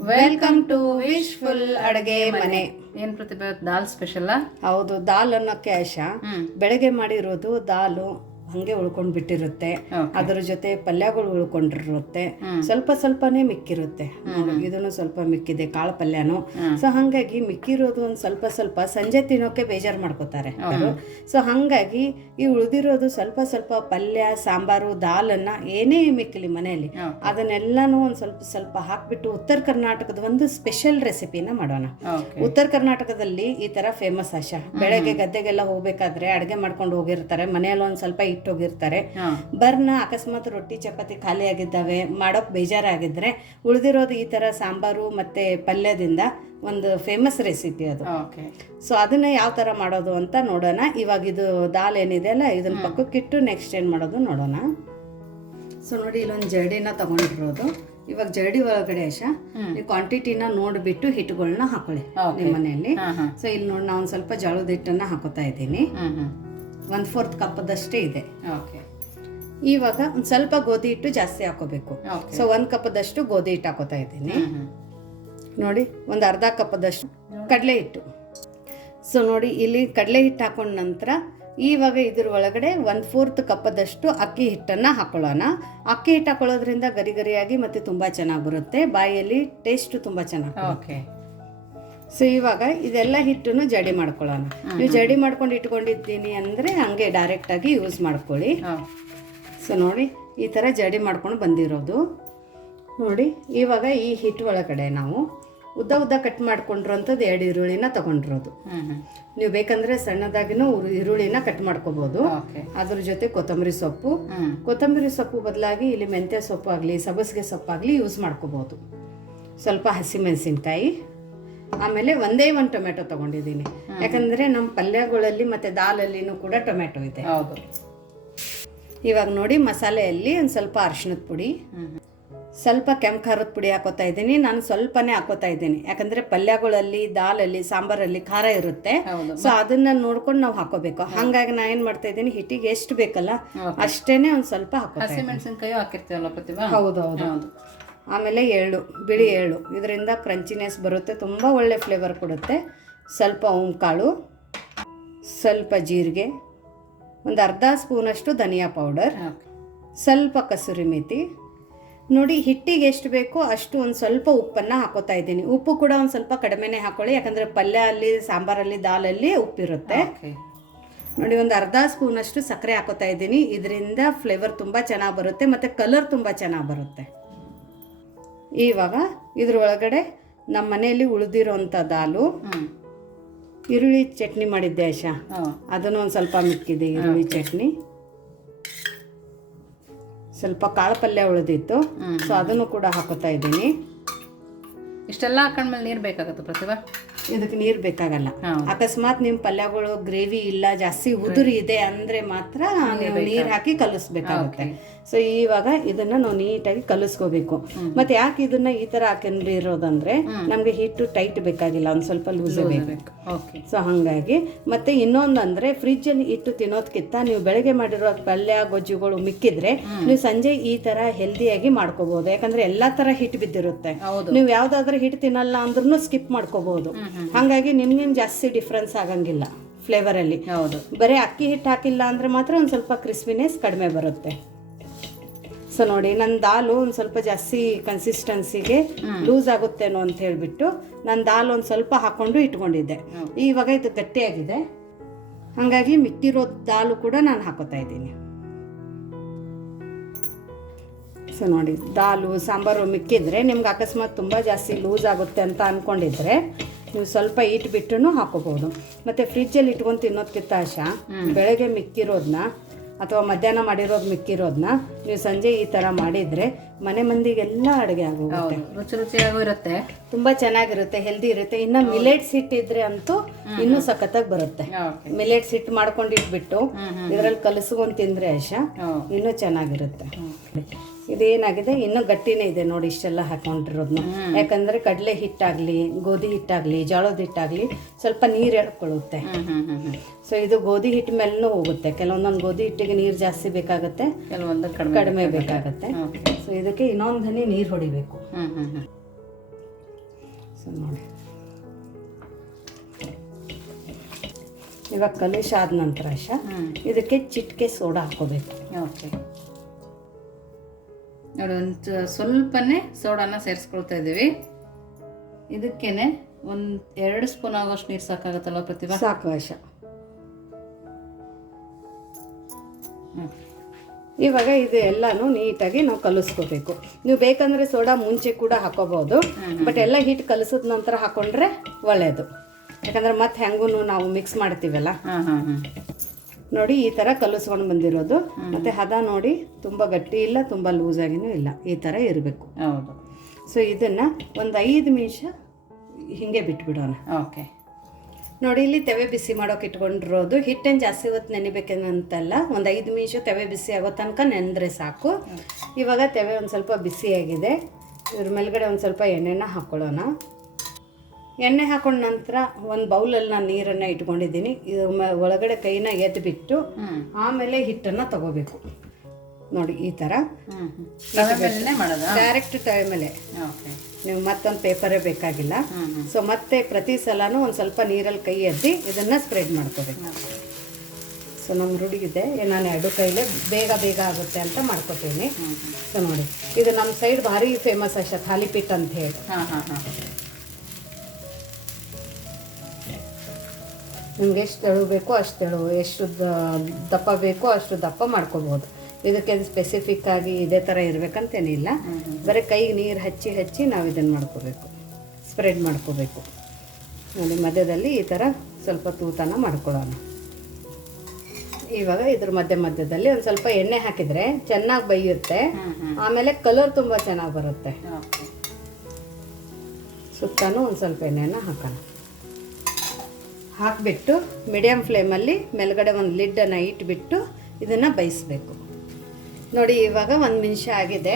Welcome to wishful ಅಡುಗೆ ಮನೆ. ಏನ್ ಪ್ರತಿಭೆ ದಾಲ್ ಸ್ಪೆಷಲ್? ಹೌದು, ದಾಲ್ ಅನ್ನೋಕ್ಕೆ ಆಶಾ ಬೆಳಗ್ಗೆ ಮಾಡಿರೋದು ದಾಲು ಹಂಗೆ ಉಳ್ಕೊಂಡ್ ಬಿಟ್ಟಿರುತ್ತೆ. ಅದರ ಜೊತೆ ಪಲ್ಯಗಳು ಉಳ್ಕೊಂಡಿರುತ್ತೆ, ಸ್ವಲ್ಪ ಸ್ವಲ್ಪನೇ ಮಿಕ್ಕಿರುತ್ತೆ. ಇದನ್ನು ಸ್ವಲ್ಪ ಮಿಕ್ಕಿದೆ, ಕಾಳು ಪಲ್ಯನು. ಸೊ ಹಂಗಾಗಿ ಮಿಕ್ಕಿರೋದು ಒಂದ್ ಸ್ವಲ್ಪ ಸ್ವಲ್ಪ ಸಂಜೆ ತಿನ್ನೋಕೆ ಬೇಜಾರು ಮಾಡ್ಕೋತಾರೆ. ಸೊ ಹಂಗಾಗಿ ಈ ಉಳಿದಿರೋದು ಸ್ವಲ್ಪ ಸ್ವಲ್ಪ ಪಲ್ಯ, ಸಾಂಬಾರು, ದಾಲನ್ನ ಏನೇ ಮಿಕ್ಕಲಿ ಮನೆಯಲ್ಲಿ ಅದನ್ನೆಲ್ಲಾನು ಒಂದ್ ಸ್ವಲ್ಪ ಸ್ವಲ್ಪ ಹಾಕ್ಬಿಟ್ಟು ಉತ್ತರ ಕರ್ನಾಟಕದ ಒಂದು ಸ್ಪೆಷಲ್ ರೆಸಿಪಿನ ಮಾಡೋಣ. ಉತ್ತರ ಕರ್ನಾಟಕದಲ್ಲಿ ಈ ತರ ಫೇಮಸ್ ಆಶಾ. ಬೆಳಗ್ಗೆ ಗದ್ದೆಗೆಲ್ಲ ಹೋಗ್ಬೇಕಾದ್ರೆ ಅಡ್ಗೆ ಮಾಡ್ಕೊಂಡು ಹೋಗಿರ್ತಾರೆ, ಮನೆಯಲ್ಲಿ ಒಂದ್ ಸ್ವಲ್ಪ ಹೋಗಿರ್ತಾರೆ. ಬರ್ನ ಅಕಸ್ಮಾತ್ ರೊಟ್ಟಿ ಚಪಾತಿ ಖಾಲಿ ಆಗಿದ್ದಾವೆ, ಮಾಡೋಕ್ ಬೇಜಾರಾಗಿದ್ರೆ ಉಳಿದಿರೋದು ಈ ತರ ಸಾಂಬಾರು ಮತ್ತೆ ಪಲ್ಯದಿಂದ ಒಂದು ಫೇಮಸ್ ರೆಸಿಪಿ ಅದು. ಸೊ ಅದನ್ನ ಯಾವ ತರ ಮಾಡೋದು ಅಂತ ನೋಡೋಣ. ಇವಾಗ ಇದು ದಾಲ್ ಏನಿದೆ ಅಲ್ಲ, ಇದನ್ನ ಪಕ್ಕಕ್ಕಿಟ್ಟು ನೆಕ್ಸ್ಟ್ ಏನ್ ಮಾಡೋದು ನೋಡೋಣ. ಸೊ ನೋಡಿ, ಇಲ್ಲೊಂದು ಜರಡಿನ ತಗೊಂಡಿರೋದು. ಇವಾಗ ಜರಡಿ ಒಳಗಡೆ ಆಶಾ ನೀವು ಕ್ವಾಂಟಿಟಿನ ನೋಡ್ಬಿಟ್ಟು ಹಿಟ್ಟುಗಳನ್ನ ಹಾಕೊಳ್ಳಿ ನಿಮ್ಮ ಮನೆಯಲ್ಲಿ. ಸೊ ಇಲ್ಲಿ ನೋಡಿ, ನಾವು ಒಂದ್ ಸ್ವಲ್ಪ ಜೋಳದ ಹಿಟ್ಟನ್ನ ಹಾಕೋತಾ ಇದ್ದೀನಿ. 1/4 ಕಪ್ಪದಷ್ಟೇ ಇದೆ. ಇವಾಗ ಒಂದ್ ಸ್ವಲ್ಪ ಗೋಧಿ ಹಿಟ್ಟು ಜಾಸ್ತಿ ಹಾಕೋಬೇಕು. ಸೊ 1 ಕಪ್ಪದಷ್ಟು ಗೋಧಿ ಹಿಟ್ಟು ಹಾಕೋತಾ ಇದ್ದೀನಿ. ನೋಡಿ, ಒಂದು ಅರ್ಧ ಕಪ್ಪದಷ್ಟು ಕಡಲೆ ಹಿಟ್ಟು. ಸೊ ನೋಡಿ, ಇಲ್ಲಿ ಕಡಲೆ ಹಿಟ್ಟು ಹಾಕೊಂಡ ನಂತರ ಇವಾಗ ಇದ್ರ ಒಳಗಡೆ 1/4 ಕಪ್ಪದಷ್ಟು ಅಕ್ಕಿ ಹಿಟ್ಟನ್ನ ಹಾಕೊಳ್ಳೋಣ. ಅಕ್ಕಿ ಹಿಟ್ಟು ಹಾಕೊಳ್ಳೋದ್ರಿಂದ ಗರಿ ಗರಿಯಾಗಿ ಮತ್ತೆ ತುಂಬಾ ಚೆನ್ನಾಗಿ ಬರುತ್ತೆ, ಬಾಯಲ್ಲಿ ಟೇಸ್ಟ್ ತುಂಬಾ ಚೆನ್ನಾಗಿ. ಸೊ ಇವಾಗ ಇದೆಲ್ಲ ಹಿಟ್ಟನ್ನು ಜಡಿ ಮಾಡ್ಕೊಳ್ಳೋಣ. ನೀವು ಜಡಿ ಮಾಡ್ಕೊಂಡು ಇಟ್ಕೊಂಡಿದ್ದೀನಿ ಅಂದರೆ ಹಂಗೆ ಡೈರೆಕ್ಟ್ ಆಗಿ ಯೂಸ್ ಮಾಡ್ಕೊಳ್ಳಿ. ಸೊ ನೋಡಿ, ಈ ಥರ ಜಡಿ ಮಾಡ್ಕೊಂಡು ಬಂದಿರೋದು ನೋಡಿ. ಇವಾಗ ಈ ಹಿಟ್ಟು ಒಳಗಡೆ ನಾವು ಉದ್ದ ಉದ್ದ ಕಟ್ ಮಾಡ್ಕೊಂಡಿರೋಂಥದ್ದು 2 ಈರುಳ್ಳಿನ ತಗೊಂಡಿರೋದು. ನೀವು ಬೇಕಂದ್ರೆ ಸಣ್ಣದಾಗಿನೂ ಈರುಳ್ಳಿನ ಕಟ್ ಮಾಡ್ಕೋಬಹುದು. ಅದ್ರ ಜೊತೆ ಕೊತ್ತಂಬರಿ ಸೊಪ್ಪು ಬದಲಾಗಿ ಇಲ್ಲಿ ಮೆಂತ್ಯ ಸೊಪ್ಪು ಆಗಲಿ, ಸಬ್ಬಸಿಗೆ ಸೊಪ್ಪಾಗಲಿ ಯೂಸ್ ಮಾಡ್ಕೋಬಹುದು. ಸ್ವಲ್ಪ ಹಸಿಮೆಣಸಿನ್ಕಾಯಿ, ಆಮೇಲೆ ಒಂದೇ ಒಂದು ಟೊಮೆಟೊ ತಗೊಂಡಿದ್ದೀನಿ. ಯಾಕಂದ್ರೆ ನಮ್ಮ ಪಲ್ಯಗಳಲ್ಲಿ ಮತ್ತೆ ದಾಲಲ್ಲಿನೂ ಕೂಡ ಟೊಮೆಟೊ ಇದೆ. ಇವಾಗ ನೋಡಿ, ಮಸಾಲೆಯಲ್ಲಿ ಒಂದು ಸ್ವಲ್ಪ ಅರಿಶಿಣದ ಪುಡಿ, ಸ್ವಲ್ಪ ಕೆಂಪು ಖಾರದ ಪುಡಿ ಹಾಕೋತಾ ಇದ್ದೀನಿ. ನಾನು ಸ್ವಲ್ಪನೇ ಹಾಕೋತಾ ಇದ್ದೀನಿ, ಯಾಕಂದ್ರೆ ಪಲ್ಯಗಳಲ್ಲಿ, ದಾಲಲ್ಲಿ, ಸಾಂಬಾರಲ್ಲಿ ಖಾರ ಇರುತ್ತೆ. ಸೊ ಅದನ್ನ ನೋಡ್ಕೊಂಡು ನಾವು ಹಾಕೋಬೇಕು. ಹಂಗಾಗಿ ನಾ ಏನ್ ಮಾಡ್ತಾ ಇದ್ದೀನಿ, ಹಿಟ್ಟಿಗೆ ಎಷ್ಟು ಬೇಕಲ್ಲ ಅಷ್ಟೇನೆ ಒಂದ್ ಸ್ವಲ್ಪ ಹಾಕೋತಾ ಇದ್ದೀನಿ. ಹಸಿಮೆಣಸಿನಕಾಯಿ ಹಾಕಿರ್ತೀವಲ್ಲ ಪ್ರತಿಭಾ? ಹೌದು. ಆಮೇಲೆ ಎಳ್ಳು, ಬಿಳಿ ಎಳ್ಳು, ಇದರಿಂದ ಕ್ರಂಚಿನೆಸ್ ಬರುತ್ತೆ, ತುಂಬ ಒಳ್ಳೆ ಫ್ಲೇವರ್ ಕೊಡುತ್ತೆ. ಸ್ವಲ್ಪ ಓಂಕಾಳು, ಸ್ವಲ್ಪ ಜೀರಿಗೆ, ಒಂದು ಅರ್ಧ ಸ್ಪೂನಷ್ಟು ಧನಿಯಾ ಪೌಡರ್, ಸ್ವಲ್ಪ ಕಸೂರಿ ಮೇಥಿ. ನೋಡಿ, ಹಿಟ್ಟಿಗೆ ಎಷ್ಟು ಬೇಕೋ ಅಷ್ಟು ಒಂದು ಸ್ವಲ್ಪ ಉಪ್ಪನ್ನು ಹಾಕೋತಾ ಇದ್ದೀನಿ. ಉಪ್ಪು ಕೂಡ ಒಂದು ಸ್ವಲ್ಪ ಕಡಿಮೆನೇ ಹಾಕೊಳ್ಳಿ, ಯಾಕಂದರೆ ಪಲ್ಯ ಅಲ್ಲಿ, ಸಾಂಬಾರಲ್ಲಿ, ದಾಲಲ್ಲಿ ಉಪ್ಪಿರುತ್ತೆ. ನೋಡಿ, ಒಂದು ಅರ್ಧ ಸ್ಪೂನಷ್ಟು ಸಕ್ಕರೆ ಹಾಕೋತಾ ಇದ್ದೀನಿ. ಇದರಿಂದ ಫ್ಲೇವರ್ ತುಂಬ ಚೆನ್ನಾಗಿ ಬರುತ್ತೆ ಮತ್ತು ಕಲರ್ ತುಂಬ ಚೆನ್ನಾಗಿ ಬರುತ್ತೆ. ಇವಾಗ ಇದ್ರ ಒಳಗಡೆ ನಮ್ಮ ಮನೆಯಲ್ಲಿ ಉಳಿದಿರೋಂಥ ದಾಲು, ಈರುಳ್ಳಿ ಚಟ್ನಿ ಮಾಡಿದ್ದೆ ಆಶಾ, ಅದನ್ನು ಒಂದು ಸ್ವಲ್ಪ ಮಿಕ್ಕಿದೆ. ಈರುಳ್ಳಿ ಚಟ್ನಿ, ಸ್ವಲ್ಪ ಕಾಳು ಪಲ್ಯ ಉಳಿದಿತ್ತು, ಸೊ ಅದನ್ನು ಕೂಡ ಹಾಕೋತಾ ಇದ್ದೀನಿ. ಇಷ್ಟೆಲ್ಲ ಹಾಕೊಂಡ್ಮೇಲೆ ನೀರು ಬೇಕಾಗುತ್ತೆ ಪ್ರತಿಭಾ? ಇದಕ್ಕೆ ನೀರು ಬೇಕಾಗಲ್ಲ. ಅಕಸ್ಮಾತ್ ನಿಮ್ಮ ಪಲ್ಯಗಳು ಗ್ರೇವಿ ಇಲ್ಲ, ಜಾಸ್ತಿ ಉದುರಿ ಇದೆ ಅಂದ್ರೆ ಮಾತ್ರ ನೀವು ನೀರು ಹಾಕಿ ಕಲಿಸ್ಬೇಕಾಗುತ್ತೆ. ಸೊ ಇವಾಗ ಇದನ್ನ ನಾವು ನೀಟಾಗಿ ಕಲಿಸ್ಕೋಬೇಕು. ಮತ್ತೆ ಯಾಕೆ ಇದನ್ನ ಈ ತರ ಹಾಕೊಂಡಿರೋದಂದ್ರೆ ನಮ್ಗೆ ಹಿಟ್ಟು ಟೈಟ್ ಬೇಕಾಗಿಲ್ಲ, ಒಂದ್ ಸ್ವಲ್ಪ ಲೂಸ್ ಬೇಕು. ಸೊ ಹಂಗಾಗಿ ಮತ್ತೆ ಇನ್ನೊಂದಂದ್ರೆ ಫ್ರಿಜ್ ಅಲ್ಲಿ ಇಟ್ಟು ತಿನ್ನೋದ್ಕಿಂತ ನೀವು ಬೆಳಗ್ಗೆ ಮಾಡಿರೋ ಪಲ್ಯ ಗೊಜ್ಜುಗಳು ಮಿಕ್ಕಿದ್ರೆ ನೀವು ಸಂಜೆ ಈ ತರ ಹೆಲ್ದಿಯಾಗಿ ಮಾಡ್ಕೋಬಹುದು. ಯಾಕಂದ್ರೆ ಎಲ್ಲಾ ತರ ಹಿಟ್ಟು ಬಿದ್ದಿರುತ್ತೆ. ನೀವು ಯಾವ್ದಾದ್ರು ಹಿಟ್ಟು ತಿನ್ನಲ್ಲ ಅಂದ್ರೂ ಸ್ಕಿಪ್ ಮಾಡ್ಕೋಬಹುದು. ಹಂಗಾಗಿ ನಿಮ್ಗೇನು ಜಾಸ್ತಿ ಡಿಫ್ರೆನ್ಸ್ ಆಗಂಗಿಲ್ಲ ಫ್ಲೇವರ್ ಅಲ್ಲಿ. ಬರೀ ಅಕ್ಕಿ ಹಿಟ್ಟು ಹಾಕಿಲ್ಲ ಅಂದ್ರೆ ಮಾತ್ರ ಒಂದ್ ಸ್ವಲ್ಪ ಕ್ರಿಸ್ಪಿನೆಸ್ ಕಡಿಮೆ ಬರುತ್ತೆ. ಸೊ ನೋಡಿ, ನನ್ನ ದಾಲು ಒಂದು ಸ್ವಲ್ಪ ಜಾಸ್ತಿ ಕನ್ಸಿಸ್ಟೆನ್ಸಿಗೆ ಲೂಸ್ ಆಗುತ್ತೇನೋ ಅಂತ ಹೇಳ್ಬಿಟ್ಟು ನಾನು ದಾಲ್ ಒಂದು ಸ್ವಲ್ಪ ಹಾಕೊಂಡು ಇಟ್ಕೊಂಡಿದ್ದೆ. ಇವಾಗ ಇದು ಗಟ್ಟಿಯಾಗಿದೆ, ಹಾಗಾಗಿ ಮಿಕ್ಕಿರೋ ದಾಲು ಕೂಡ ನಾನು ಹಾಕೋತಾ ಇದ್ದೀನಿ. ಸೊ ನೋಡಿ, ದಾಲು ಸಾಂಬಾರು ಮಿಕ್ಕಿದ್ರೆ ನಿಮ್ಗೆ ಅಕಸ್ಮಾತ್ ತುಂಬ ಜಾಸ್ತಿ ಲೂಸ್ ಆಗುತ್ತೆ ಅಂತ ಅಂದ್ಕೊಂಡಿದ್ರೆ ನೀವು ಸ್ವಲ್ಪ ಇಟ್ಬಿಟ್ಟು ಹಾಕೋಬಹುದು. ಮತ್ತು ಫ್ರಿಜ್ಜಲ್ಲಿ ಇಟ್ಕೊಂಡು ತಿನ್ನೋದಕ್ಕಿಂತ ಆಶಾ, ಬೆಳಗ್ಗೆ ಮಿಕ್ಕಿರೋದನ್ನ ಅಥವಾ ಮಧ್ಯಾಹ್ನ ಮಾಡಿರೋದು ಮಿಕ್ಕಿರೋದನ್ನ ನೀವು ಸಂಜೆ ಈ ಥರ ಮಾಡಿದರೆ ಮನೆ ಮಂದಿಗೆಲ್ಲ ಅಡುಗೆ ಆಗೋಗುತ್ತೆ. ರುಚಿಯಾಗೂ ಇರುತ್ತೆ, ತುಂಬ ಚೆನ್ನಾಗಿರುತ್ತೆ, ಹೆಲ್ದಿ ಇರುತ್ತೆ. ಇನ್ನು ಮಿಲೆಟ್ಸ್ ಹಿಟ್ಟಿದ್ರೆ ಅಂತೂ ಇನ್ನೂ ಸಖತ್ತಾಗಿ ಬರುತ್ತೆ. ಮಿಲೆಟ್ಸ್ ಹಿಟ್ಟು ಮಾಡ್ಕೊಂಡು ಇಟ್ಬಿಟ್ಟು ಇದರಲ್ಲಿ ಕಲಸ್ಕೊಂಡು ತಿಂದರೆ ಆಶಾ ಇನ್ನೂ ಚೆನ್ನಾಗಿರುತ್ತೆ. ಇದೇನಾಗಿದೆ, ಇನ್ನೂ ಗಟ್ಟಿನೇ ಇದೆ ನೋಡಿ, ಇಷ್ಟೆಲ್ಲ ಹಾಕೊಂಡಿರೋದ್ನ. ಯಾಕಂದ್ರೆ ಕಡಲೆ ಹಿಟ್ಟಾಗ್ಲಿ, ಗೋಧಿ ಹಿಟ್ಟಾಗ್ಲಿ, ಜೋಳದ ಹಿಟ್ಟಾಗ್ಲಿ ಸ್ವಲ್ಪ ನೀರು ಎಳ್ಕೊಳ್ಳುತ್ತೆ. ಸೊ ಇದು ಗೋಧಿ ಹಿಟ್ಟು ಮೇಲೂ ಹೋಗುತ್ತೆ. ಕೆಲವೊಂದೊಂದು ಗೋಧಿ ಹಿಟ್ಟಿಗೆ ನೀರು ಜಾಸ್ತಿ ಬೇಕಾಗುತ್ತೆ, ಕೆಲವೊಂದು ಕಡಿಮೆ ಬೇಕಾಗುತ್ತೆ. ಸೊ ಇದಕ್ಕೆ ಇನ್ನೊಂದು ಹನಿ ನೀರು ಹೊಡಿಬೇಕು. ಸೊ ನೋಡಿ, ಇವಾಗ ಕಲುಷಾದ ನಂತರ ಇದಕ್ಕೆ ಚಿಟಿಕೆ ಸೋಡಾ ಹಾಕೋಬೇಕು. ಓಕೆ, ನೋಡಿ ಒಂದು ಸ್ವಲ್ಪನೇ ಸೋಡಾನ ಸೇರಿಸ್ಕೊಳ್ತಾ ಇದ್ದೀವಿ. ಇದಕ್ಕೇನೆ 1-2 ಸ್ಪೂನ್ ಆಗೋಷ್ಟು ನೀರು ಸಾಕಾಗುತ್ತಲ್ವ ಪ್ರತಿಭಾ? ಸಾಕು ಆಶಾ. ಇವಾಗ ಇದು ಎಲ್ಲನೂ ನೀಟಾಗಿ ನಾವು ಕಲಿಸ್ಕೋಬೇಕು. ನೀವು ಬೇಕಂದರೆ ಸೋಡಾ ಮುಂಚೆ ಕೂಡ ಹಾಕೋಬಹುದು, ಬಟ್ ಎಲ್ಲ ಹಿಟ್ಟು ಕಲಿಸಿದ ನಂತರ ಹಾಕೊಂಡ್ರೆ ಒಳ್ಳೆಯದು. ಯಾಕಂದ್ರೆ ಮತ್ತೆ ಹೆಂಗೂ ನಾವು ಮಿಕ್ಸ್ ಮಾಡ್ತೀವಲ್ಲ. ನೋಡಿ ಈ ಥರ ಕಲಿಸ್ಕೊಂಡು ಬಂದಿರೋದು. ಮತ್ತು ಹದ ನೋಡಿ, ತುಂಬ ಗಟ್ಟಿ ಇಲ್ಲ, ತುಂಬ ಲೂಸಾಗಿನೂ ಇಲ್ಲ, ಈ ಥರ ಇರಬೇಕು. ಹೌದು. ಸೊ ಇದನ್ನು ಒಂದು 5 ನಿಮಿಷ ಹೀಗೆ ಬಿಟ್ಬಿಡೋಣ. ಓಕೆ, ನೋಡಿ ಇಲ್ಲಿ ತವೆ ಬಿಸಿ ಮಾಡೋಕೆ ಇಟ್ಕೊಂಡಿರೋದು. ಹಿಟ್ಟೇನು ಜಾಸ್ತಿ ಹೊತ್ತು ನೆನಿಬೇಕಂತಲ್ಲ, ಒಂದು 5 ನಿಮಿಷ ತವೆ ಬಿಸಿ ಆಗೋ ತನಕ ನೆನೆದ್ರೆ ಸಾಕು. ಇವಾಗ ತವೆ ಒಂದು ಸ್ವಲ್ಪ ಬಿಸಿಯಾಗಿದೆ. ಇದ್ರ ಮೇಲ್ಗಡೆ ಒಂದು ಸ್ವಲ್ಪ ಎಣ್ಣೆನ ಹಾಕ್ಕೊಳ್ಳೋಣ. ಎಣ್ಣೆ ಹಾಕೊಂಡ ನಂತರ ಒಂದು ಬೌಲಲ್ಲಿ ನಾನು ನೀರನ್ನು ಇಟ್ಕೊಂಡಿದ್ದೀನಿ. ಇದು ಒಳಗಡೆ ಕೈನ ಎದ್ಬಿಟ್ಟು ಆಮೇಲೆ ಹಿಟ್ಟನ್ನು ತಗೋಬೇಕು. ನೋಡಿ ಈ ಥರ ಡೈರೆಕ್ಟ್ ತವೆ ಮೇಲೆ. ನೀವು ಮತ್ತೊಂದು ಪೇಪರೇ ಬೇಕಾಗಿಲ್ಲ. ಸೊ ಮತ್ತೆ ಪ್ರತಿ ಸಲನೂ ಒಂದು ಸ್ವಲ್ಪ ನೀರಲ್ಲಿ ಕೈ ಎದ್ದಿ ಇದನ್ನು ಸ್ಪ್ರೆಡ್ ಮಾಡ್ಕೋಬೇಕು. ಸೊ ನಮ್ಮ ರೂಢಿಗಿದೆ, ನಾನು 2 ಕೈಲೇ ಬೇಗ ಬೇಗ ಆಗುತ್ತೆ ಅಂತ ಮಾಡ್ಕೋತೀನಿ. ಸೊ ನೋಡಿ, ಇದು ನಮ್ಮ ಸೈಡ್ ಭಾರಿ ಫೇಮಸ್ ಅಷ್ಟೇ, ಥಾಲಿಪೀಠ ಅಂತ ಹೇಳಿ. ನಿಮ್ಗೆ ಎಷ್ಟು ತೆಳು ಬೇಕೋ ಅಷ್ಟು ತೆಳು, ಎಷ್ಟು ದಪ್ಪ ಬೇಕೋ ಅಷ್ಟು ದಪ್ಪ ಮಾಡ್ಕೋಬೋದು. ಇದಕ್ಕೆ ಸ್ಪೆಸಿಫಿಕ್ ಆಗಿ ಇದೇ ಥರ ಇರಬೇಕಂತೇನಿಲ್ಲ. ಬರೀ ಕೈಗೆ ನೀರು ಹಚ್ಚಿ ನಾವು ಇದನ್ನು ಮಾಡ್ಕೋಬೇಕು, ಸ್ಪ್ರೆಡ್ ಮಾಡ್ಕೋಬೇಕು. ನೋಡಿ ಮಧ್ಯದಲ್ಲಿ ಈ ಥರ ಸ್ವಲ್ಪ ತೂತನ ಮಾಡ್ಕೊಳ್ಳೋಣ. ಇವಾಗ ಇದ್ರ ಮಧ್ಯದಲ್ಲಿ ಒಂದು ಸ್ವಲ್ಪ ಎಣ್ಣೆ ಹಾಕಿದರೆ ಚೆನ್ನಾಗಿ ಬೇಯುತ್ತೆ. ಆಮೇಲೆ ಕಲರ್ ತುಂಬ ಚೆನ್ನಾಗಿ ಬರುತ್ತೆ. ಸುತ್ತಾನು ಒಂದು ಸ್ವಲ್ಪ ಎಣ್ಣೆನ ಹಾಕೋಣ. ಹಾಕಿಬಿಟ್ಟು ಮೀಡಿಯಮ್ ಫ್ಲೇಮಲ್ಲಿ ಮೇಲ್ಗಡೆ ಒಂದು ಲಿಡ್ಡನ್ನು ಇಟ್ಬಿಟ್ಟು ಇದನ್ನು ಬೇಯಿಸ್ಬೇಕು. ನೋಡಿ ಇವಾಗ 1 ನಿಮಿಷ ಆಗಿದೆ.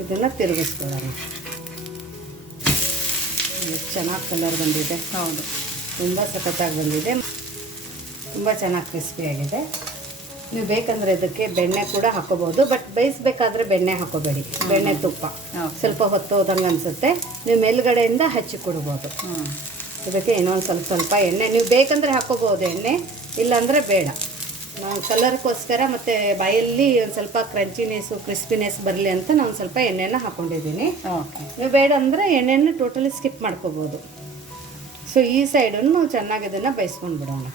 ಇದನ್ನು ತಿರುಗಿಸ್ಕೊಳ್ಳೋಣ. ಚೆನ್ನಾಗಿ ಕಲರ್ ಬಂದಿದೆ. ಹೌದು, ತುಂಬ ಸಖತ್ತಾಗಿ ಬಂದಿದೆ, ತುಂಬ ಚೆನ್ನಾಗಿ ಕ್ರಿಸ್ಪಿಯಾಗಿದೆ. ನೀವು ಬೇಕಂದರೆ ಇದಕ್ಕೆ ಬೆಣ್ಣೆ ಕೂಡ ಹಾಕೋಬೋದು, ಬಟ್ ಬೇಯಿಸ್ಬೇಕಾದ್ರೆ ಬೆಣ್ಣೆ ಹಾಕೋಬೇಡಿ. ಬೆಣ್ಣೆ ತುಪ್ಪ ಸ್ವಲ್ಪ ಹೊತ್ತೋದಂಗೆ ಅನಿಸುತ್ತೆ. ನೀವು ಮೇಲ್ಗಡೆಯಿಂದ ಹಚ್ಚಿ ಕೊಡ್ಬೋದು. ಇದಕ್ಕೆ ಇನ್ನೊಂದು ಸ್ವಲ್ಪ ಎಣ್ಣೆ ನೀವು ಬೇಕಂದರೆ ಹಾಕೋಬೋದು ಎಣ್ಣೆ, ಇಲ್ಲಾಂದರೆ ಬೇಡ. ನಾವು ಕಲರ್ಗೋಸ್ಕರ ಮತ್ತು ಬಾಯಲ್ಲಿ ಒಂದು ಸ್ವಲ್ಪ ಕ್ರಂಚಿನೆಸ್ಸು ಕ್ರಿಸ್ಪಿನೆಸ್ ಬರಲಿ ಅಂತ ನಾನು ಸ್ವಲ್ಪ ಎಣ್ಣೆನ ಹಾಕ್ಕೊಂಡಿದ್ದೀನಿ. ನೀವು ಬೇಡ ಅಂದರೆ ಎಣ್ಣೆನ ಟೋಟಲಿ ಸ್ಕಿಪ್ ಮಾಡ್ಕೋಬೋದು. ಸೊ ಈ ಸೈಡನ್ನು ನಾವು ಚೆನ್ನಾಗಿ ಇದನ್ನು ಬೇಯಿಸ್ಕೊಂಡು ಬಿಡೋಣ.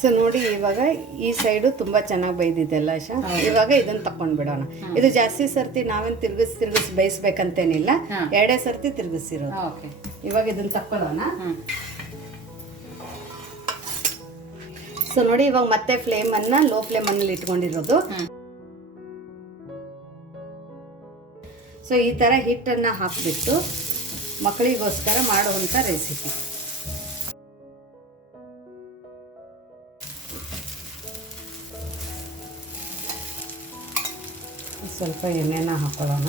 ಸೊ ನೋಡಿ ಇವಾಗ ಈ ಸೈಡು ತುಂಬ ಚೆನ್ನಾಗಿ ಬೈದಿದ್ದೆಲ್ಲ ಆಶಾ. ಇವಾಗ ಇದನ್ನು ತಗೊಂಡು ಬಿಡೋಣ. ಇದು ಜಾಸ್ತಿ ಸರ್ತಿ ನಾವೇನು ತಿರುಗಿಸಿ ಬೇಯಿಸ್ಬೇಕಂತೇನಿಲ್ಲ, 2 ಸರ್ತಿ ತಿರುಗಿಸಿರೋದು. ಇವಾಗ ಇದನ್ನು ತಕ್ಕೊಳ್ಳೋಣ. ಸೊ ನೋಡಿ ಇವಾಗ ಮತ್ತೆ ಫ್ಲೇಮನ್ನು ಲೋ ಫ್ಲೇಮಲ್ಲಿ ಇಟ್ಕೊಂಡಿರೋದು. ಸೊ ಈ ಥರ ಹಿಟ್ಟನ್ನು ಹಾಕಿಬಿಟ್ಟು ಮಕ್ಕಳಿಗೋಸ್ಕರ ಮಾಡುವಂಥ ರೆಸಿಪಿ. ಸ್ವಲ್ಪ ಎಣ್ಣೆನ ಹಾಕೊಳ್ಳೋಣ.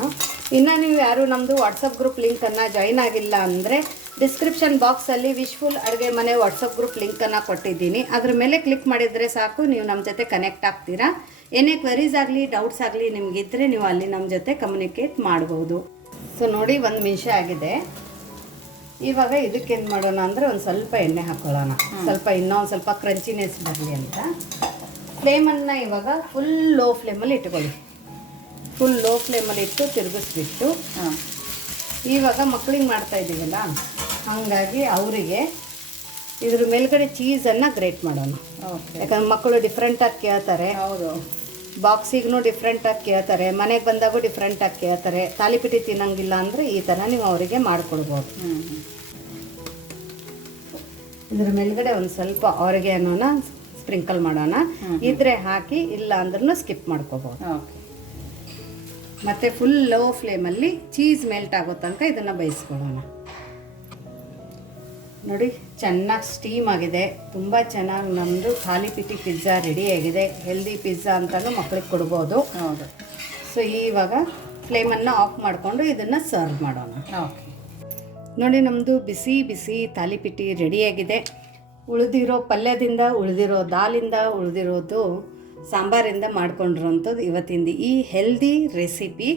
ಇನ್ನು ನೀವು ಯಾರು ನಮ್ಮದು ವಾಟ್ಸಪ್ ಗ್ರೂಪ್ ಲಿಂಕನ್ನು ಜಾಯಿನ್ ಆಗಿಲ್ಲ ಅಂದರೆ ಡಿಸ್ಕ್ರಿಪ್ಷನ್ ಬಾಕ್ಸಲ್ಲಿ ವಿಶ್ಫುಲ್ ಅಡುಗೆ ಮನೆ ವಾಟ್ಸಪ್ ಗ್ರೂಪ್ ಲಿಂಕನ್ನು ಕೊಟ್ಟಿದ್ದೀನಿ. ಅದ್ರ ಮೇಲೆ ಕ್ಲಿಕ್ ಮಾಡಿದರೆ ಸಾಕು, ನೀವು ನಮ್ಮ ಜೊತೆ ಕನೆಕ್ಟ್ ಆಗ್ತೀರಾ. ಏನೇ ಕ್ವೆರೀಸ್ ಆಗಲಿ ಡೌಟ್ಸ್ ಆಗಲಿ ನಿಮಗಿದ್ರೆ ನೀವು ಅಲ್ಲಿ ನಮ್ಮ ಜೊತೆ ಕಮ್ಯುನಿಕೇಟ್ ಮಾಡ್ಬೋದು. ಸೊ ನೋಡಿ 1 ನಿಮಿಷ ಆಗಿದೆ. ಇವಾಗ ಇದಕ್ಕೇನು ಮಾಡೋಣ ಅಂದರೆ ಒಂದು ಸ್ವಲ್ಪ ಎಣ್ಣೆ ಹಾಕ್ಕೊಳ್ಳೋಣ. ಸ್ವಲ್ಪ ಇನ್ನೊಂದು ಸ್ವಲ್ಪ ಕ್ರಂಚಿನೆಸ್ ಬರಲಿ ಅಂತ. ಫ್ಲೇಮನ್ನು ಇವಾಗ ಫುಲ್ ಲೋ ಫ್ಲೇಮಲ್ಲಿ ಇಟ್ಕೊಳ್ಳಿ. ಫುಲ್ ಲೋ ಫ್ಲೇಮಲ್ಲಿ ಇಟ್ಟು ತಿರುಗಿಸ್ಬಿಟ್ಟು ಇವಾಗ ಮಕ್ಕಳಿಗೆ ಮಾಡ್ತಾ ಇದ್ದೀವಲ್ಲ, ಹಾಗಾಗಿ ಅವರಿಗೆ ಇದ್ರ ಮೇಲ್ಗಡೆ ಚೀಸನ್ನು ಗ್ರೇಟ್ ಮಾಡೋಣ. ಯಾಕಂದ್ರೆ ಮಕ್ಕಳು ಡಿಫ್ರೆಂಟಾಗಿ ಕೇಳ್ತಾರೆ. ಹೌದು, ಬಾಕ್ಸಿಗೂ ಡಿಫ್ರೆಂಟಾಗಿ ಕೇಳ್ತಾರೆ, ಮನೆಗೆ ಬಂದಾಗೂ ಡಿಫ್ರೆಂಟಾಗಿ ಕೇಳ್ತಾರೆ. ತಾಲಿಪೀಠಿ ತಿನ್ನಂಗಿಲ್ಲ ಅಂದರೆ ಈ ಥರ ನೀವು ಅವರಿಗೆ ಮಾಡಿಕೊಡ್ಬೋದು. ಇದ್ರ ಮೇಲ್ಗಡೆ ಒಂದು ಸ್ವಲ್ಪ ಆರಿಗ್ಯಾನೋನ ಸ್ಪ್ರಿಂಕಲ್ ಮಾಡೋಣ. ಇದ್ರೆ ಹಾಕಿ, ಇಲ್ಲ ಅಂದ್ರೂ ಸ್ಕಿಪ್ ಮಾಡ್ಕೋಬೋದು. ಮತ್ತು ಫುಲ್ ಲೋ ಫ್ಲೇಮಲ್ಲಿ ಚೀಸ್ ಮೆಲ್ಟ್ ಆಗೋ ತನಕ ಇದನ್ನು ಬೇಯಿಸ್ಕೊಳ್ಳೋಣ. ನೋಡಿ ಚೆನ್ನಾಗಿ ಸ್ಟೀಮ್ ಆಗಿದೆ. ತುಂಬ ಚೆನ್ನಾಗಿ ನಮ್ಮದು ಥಾಲಿಪೀಠಿ ಪಿಜ್ಜಾ ರೆಡಿಯಾಗಿದೆ. ಹೆಲ್ದಿ ಪಿಜ್ಜಾ ಅಂತಲೂ ಮಕ್ಕಳಿಗೆ ಕೊಡ್ಬೋದು. ಹೌದು. ಸೊ ಇವಾಗ ಫ್ಲೇಮನ್ನು ಆಫ್ ಮಾಡಿಕೊಂಡು ಇದನ್ನು ಸರ್ವ್ ಮಾಡೋಣ. ನೋಡಿ ನಮ್ಮದು ಬಿಸಿ ಬಿಸಿ ಥಾಲಿಪೀಠಿ ರೆಡಿಯಾಗಿದೆ. ಉಳಿದಿರೋ ಪಲ್ಯದಿಂದ, ಉಳಿದಿರೋ ದಾಲಿಂದ, ಉಳಿದಿರೋದು ಸಾಂಬಾರಿಂದ ಮಾಡ್ಕೊಂಡಿರೋಂಥದ್ದು ಇವತ್ತಿಂದು ಈ ಹೆಲ್ದಿ ರೆಸಿಪಿ.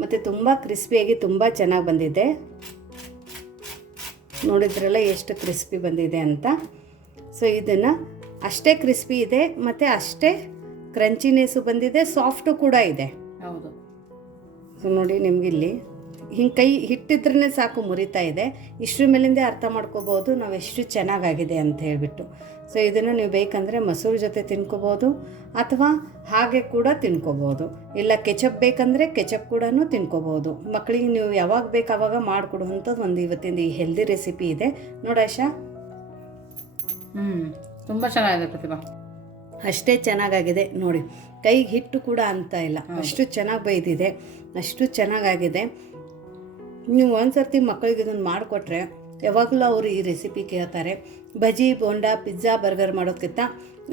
ಮತ್ತು ತುಂಬ ಕ್ರಿಸ್ಪಿಯಾಗಿ ತುಂಬ ಚೆನ್ನಾಗಿ ಬಂದಿದೆ. ನೋಡಿದ್ರಲ್ಲ ಎಷ್ಟು ಕ್ರಿಸ್ಪಿ ಬಂದಿದೆ ಅಂತ. ಸೊ ಇದನ್ನು ಅಷ್ಟೇ ಕ್ರಿಸ್ಪಿ ಇದೆ ಮತ್ತು ಅಷ್ಟೇ ಕ್ರಂಚಿನೆಸ್ಸು ಬಂದಿದೆ, ಸಾಫ್ಟು ಕೂಡ ಇದೆ. ಹೌದು. ಸೊ ನೋಡಿ ನಿಮಗಿಲ್ಲಿ ಹಿಂಗೆ ಕೈ ಹಿಟ್ಟಿದ್ರೇ ಸಾಕು ಮುರಿತಾ ಇದೆ. ಇಷ್ಟ್ರ ಮೇಲಿಂದ ಅರ್ಥ ಮಾಡ್ಕೋಬೋದು ನಾವು ಎಷ್ಟು ಚೆನ್ನಾಗಾಗಿದೆ ಅಂತ ಹೇಳಿಬಿಟ್ಟು. ಸೊ ಇದನ್ನು ನೀವು ಬೇಕಂದರೆ ಮೊಸರು ಜೊತೆ ತಿನ್ಕೋಬೋದು ಅಥವಾ ಹಾಗೆ ಕೂಡ ತಿನ್ಕೋಬೋದು. ಇಲ್ಲ ಕೆಚಪ್ ಬೇಕಂದರೆ ಕೆಚಪ್ ಕೂಡ ತಿನ್ಕೋಬೋದು. ಮಕ್ಕಳಿಗೆ ನೀವು ಯಾವಾಗ ಬೇಕು ಆವಾಗ ಮಾಡಿಕೊಡುವಂಥದ್ದು ಒಂದು ಇವತ್ತಿಂದ ಈ ಹೆಲ್ದಿ ರೆಸಿಪಿ ಇದೆ ನೋಡಿ ಆಶಾ. ತುಂಬ ಚೆನ್ನಾಗಿದೆ ಪ್ರತಿಭಾ. ಅಷ್ಟೇ ಚೆನ್ನಾಗಾಗಿದೆ ನೋಡಿ, ಕೈಗೆ ಹಿಟ್ಟು ಕೂಡ ಅಂತ ಇಲ್ಲ, ಅಷ್ಟು ಚೆನ್ನಾಗಿ ಬೈದಿದೆ, ಅಷ್ಟು ಚೆನ್ನಾಗಾಗಿದೆ. ನೀವು ಒಂದ್ಸರ್ತಿ ಮಕ್ಕಳಿಗೆ ಇದನ್ನು ಮಾಡಿಕೊಟ್ರೆ ಯಾವಾಗಲೂ ಅವರು ಈ ರೆಸಿಪಿ ಕೇಳ್ತಾರೆ. ಬಜ್ಜಿ ಬೋಂಡ ಪಿಜ್ಜಾ ಬರ್ಗರ್ ಮಾಡೋದಕ್ಕಿಂತ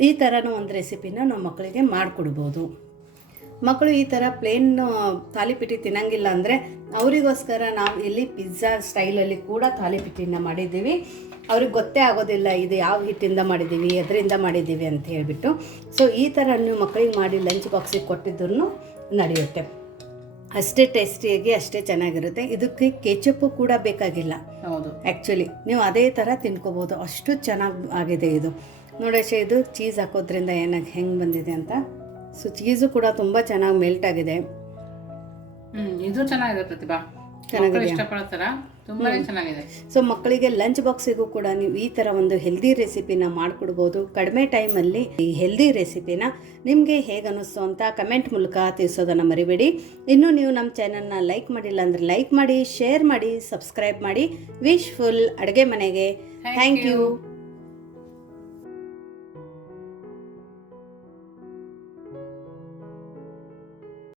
ಈ ಥರನೂ ಒಂದು ರೆಸಿಪಿನ ನಾವು ಮಕ್ಕಳಿಗೆ ಮಾಡಿಕೊಡ್ಬೋದು. ಮಕ್ಕಳು ಈ ಥರ ಪ್ಲೇನ್ ತಾಲಿಪಿಟಿ ತಿನ್ನಂಗಿಲ್ಲ ಅಂದರೆ ಅವರಿಗೋಸ್ಕರ ನಾವು ಇಲ್ಲಿ ಪಿಜ್ಜಾ ಸ್ಟೈಲಲ್ಲಿ ಕೂಡ ತಾಲಿಪಿಟಿನ ಮಾಡಿದ್ದೀವಿ. ಅವ್ರಿಗೆ ಗೊತ್ತೇ ಆಗೋದಿಲ್ಲ ಇದು ಯಾವ ಹಿಟ್ಟಿಂದ ಮಾಡಿದ್ದೀವಿ, ಎದರಿಂದ ಮಾಡಿದ್ದೀವಿ ಅಂತ ಹೇಳಿಬಿಟ್ಟು. ಸೊ ಈ ಥರ ನೀವು ಮಕ್ಕಳಿಗೆ ಮಾಡಿ ಲಂಚ್ ಬಾಕ್ಸಿಗೆ ಕೊಟ್ಟಿದ್ರೂ ನಡೆಯುತ್ತೆ. ಅಷ್ಟೇ ಟೇಸ್ಟಿಯಾಗಿ ಅಷ್ಟೇ ಚೆನ್ನಾಗಿರುತ್ತೆ. ಇದಕ್ಕೆ ಕೆಚಪ್ಪು ಕೂಡ ಬೇಕಾಗಿಲ್ಲ. ಹೌದು, ಆ್ಯಕ್ಚುಲಿ ನೀವು ಅದೇ ಥರ ತಿನ್ಕೋಬೋದು, ಅಷ್ಟು ಚೆನ್ನಾಗಿ ಆಗಿದೆ ಇದು. ನೋಡಿ ಇದು ಚೀಸ್ ಹಾಕೋದ್ರಿಂದ ಹೆಂಗೆ ಬಂದಿದೆ ಅಂತ. ಸೊ ಚೀಸು ಕೂಡ ತುಂಬ ಚೆನ್ನಾಗಿ ಮೆಲ್ಟ್ ಆಗಿದೆ. ಇದು ಚೆನ್ನಾಗಿದೆ ಪ್ರತಿಭಾ, ಚೆನ್ನಾಗಿದೆ, ಇಷ್ಟಪಡ್ತಾರ, ತುಂಬಾ ಚೆನ್ನಾಗಿದೆ. ಸೊ ಮಕ್ಕಳಿಗೆ ಲಂಚ್ ಬಾಕ್ಸಿಗೂ ಕೂಡ ನೀವು ಈ ಥರ ಒಂದು ಹೆಲ್ದಿ ರೆಸಿಪಿನ ಮಾಡಿಕೊಡ್ಬೋದು ಕಡಿಮೆ ಟೈಮಲ್ಲಿ. ಈ ಹೆಲ್ದಿ ರೆಸಿಪಿನ ನಿಮಗೆ ಹೇಗೆ ಅನ್ನಿಸ್ತು ಅಂತ ಕಮೆಂಟ್ ಮೂಲಕ ತಿಳಿಸೋದನ್ನು ಮರಿಬೇಡಿ. ಇನ್ನೂ ನೀವು ನಮ್ಮ ಚಾನಲ್ನ ಲೈಕ್ ಮಾಡಿಲ್ಲ ಅಂದರೆ ಲೈಕ್ ಮಾಡಿ, ಶೇರ್ ಮಾಡಿ, ಸಬ್ಸ್ಕ್ರೈಬ್ ಮಾಡಿ. ವಿಶ್ ಫುಲ್ ಅಡುಗೆ ಮನೆಗೆ ಥ್ಯಾಂಕ್ ಯು.